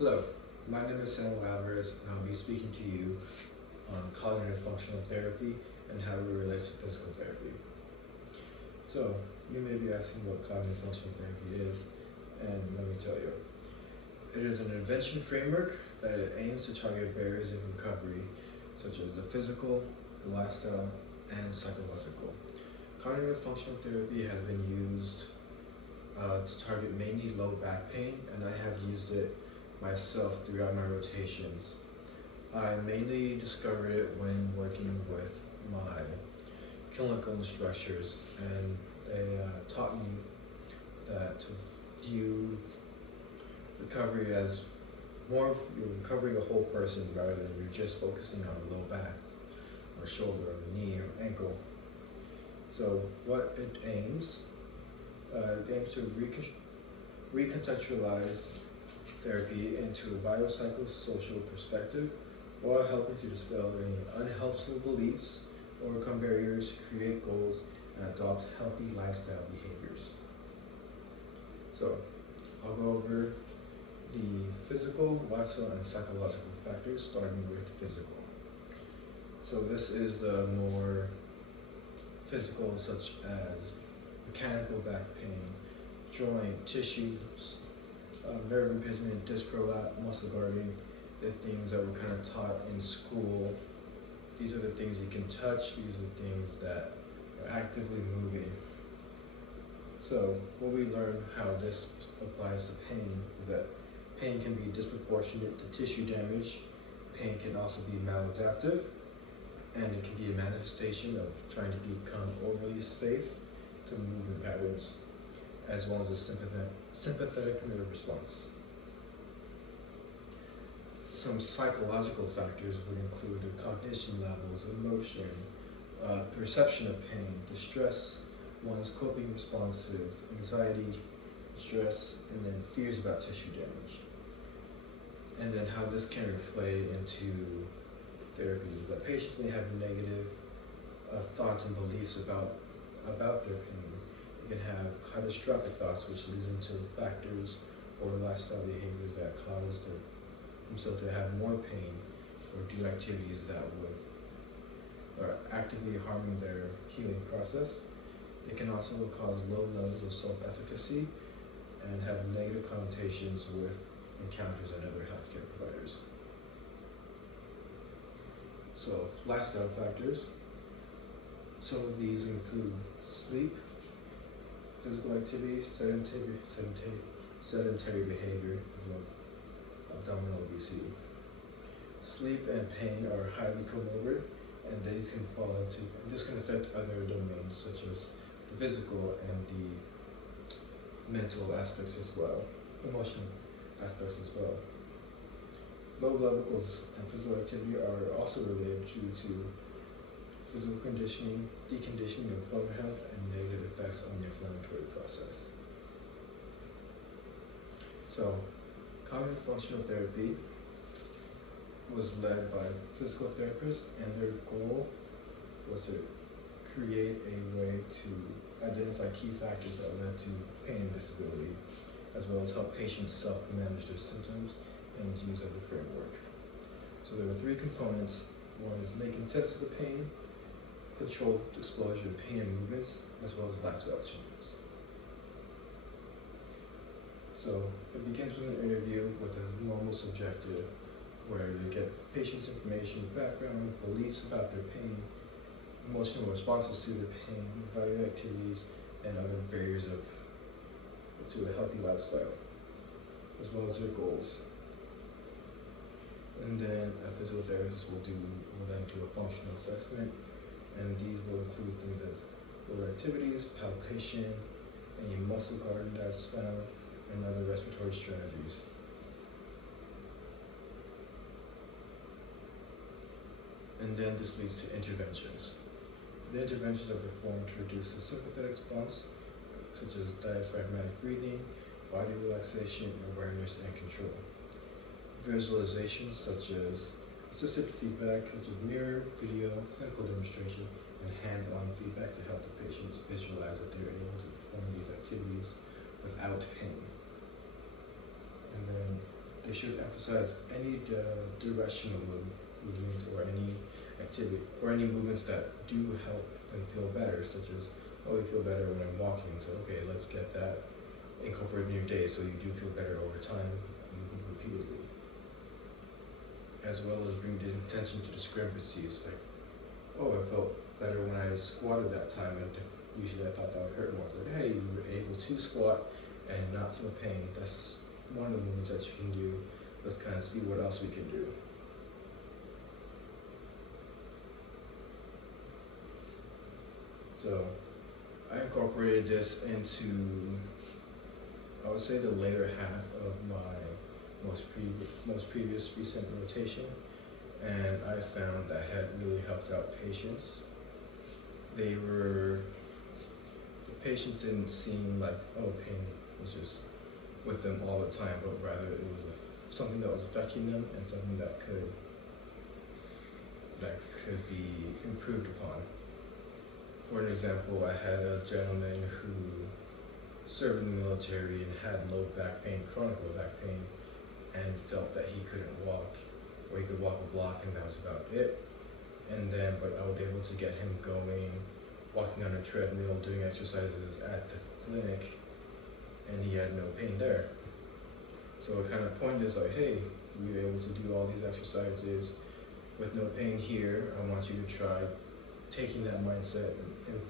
Hello, my name is Samuel Alvarez, and I'll be speaking to you on cognitive functional therapy and how it relates to physical therapy. So, you may be asking what cognitive functional therapy is, and let me tell you. It is an intervention framework that aims to target barriers in recovery, such as the physical, the lifestyle, and psychological. Cognitive functional therapy has been used to target mainly low back pain, and I have used it myself throughout my rotations. I mainly discovered it when working with my clinical instructors, and they taught me that to view recovery as more you're recovering a whole person rather than you're just focusing on the low back or shoulder or knee or ankle. So what it aims to recontextualize therapy into a biopsychosocial perspective while helping to dispel any unhelpful beliefs, overcome barriers, create goals, and adopt healthy lifestyle behaviors. So I'll go over the physical, lifestyle, and psychological factors, starting with physical. So this is the more physical, such as mechanical back pain, joint, tissues, nerve impingement, disc prolapse, muscle guarding, the things that were kind of taught in school. These are the things you can touch, these are the things that are actively moving. So what we learn how this applies to pain is that pain can be disproportionate to tissue damage. Pain can also be maladaptive, and it can be a manifestation of trying to become overly safe to movement patterns, as well as a sympathetic nerve response. Some psychological factors would include the cognition levels, emotion, perception of pain, distress, one's coping responses, anxiety, stress, and then fears about tissue damage. And then how this can play into therapy is that patients may have negative thoughts and beliefs about their pain. They can have catastrophic thoughts, which leads into factors or lifestyle behaviors that cause themselves to have more pain or do activities that are actively harming their healing process. It can also cause low levels of self-efficacy and have negative connotations with encounters and other healthcare providers. So, lifestyle factors. Some of these include sleep, physical activity, sedentary behavior, as well as abdominal obesity. Sleep and pain are highly comorbid, and this can affect other domains such as the physical and the mental aspects as well, emotional aspects as well. Low levels of physical activity are also related due to physical conditioning, deconditioning of bone health, and negative effects on the inflammatory process. So, cognitive functional therapy was led by physical therapists, and their goal was to create a way to identify key factors that led to pain and disability, as well as help patients self-manage their symptoms and use of the framework. So there are three components. One is making sense of the pain, controlled exposure to pain and movements, as well as lifestyle changes. So it begins with an interview with a normal subjective, where you get patient's information, background, beliefs about their pain, emotional responses to their pain, value activities, and other barriers to a healthy lifestyle, as well as their goals. And then a physical therapist will then do a functional assessment, and these will include things as lower activities, palpation, any muscle guarding that's found, and other respiratory strategies. And then this leads to interventions. The interventions are performed to reduce the sympathetic response, such as diaphragmatic breathing, body relaxation, awareness, and control. Visualizations such as assisted feedback, such as mirror, video, clinical demonstration, and hands-on feedback to help the patients visualize that they're able to perform these activities without pain. And then they should emphasize any directional movements or any activity or any movements that do help them feel better, such as, oh, you feel better when I'm walking, so okay, let's get that incorporated in your day so you do feel better over time, moving repeatedly. As well as bring the attention to discrepancies, like, oh, I felt better when I squatted that time, and usually I thought that would hurt more. So, like, hey, you were able to squat and not feel pain. That's one of the movements that you can do. Let's kind of see what else we can do. So I incorporated this into, I would say, the later half of my most previous recent rotation, and I found that had really helped out patients. The patients didn't seem like, oh, pain was just with them all the time, but rather it was something that was affecting them and something that could be improved upon. For an example, I had a gentleman who served in the military and had low back pain, chronic low back pain, and felt that he couldn't walk, or he could walk a block and that was about it. And then, but I was able to get him going, walking on a treadmill, doing exercises at the clinic, and he had no pain there. So it kind of point is like, hey, we were able to do all these exercises with no pain here. I want you to try taking that mindset and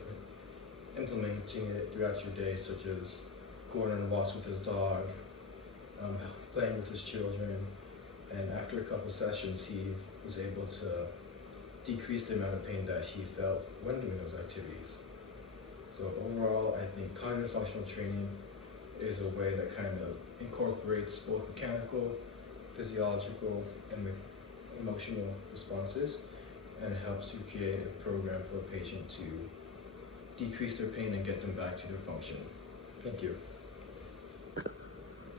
implementing it throughout your day, such as going on walks with his dog, playing with his children, and after a couple sessions, he was able to decrease the amount of pain that he felt when doing those activities. So overall, I think cognitive functional training is a way that kind of incorporates both mechanical, physiological, and emotional responses, and helps to create a program for a patient to decrease their pain and get them back to their function. Thank you.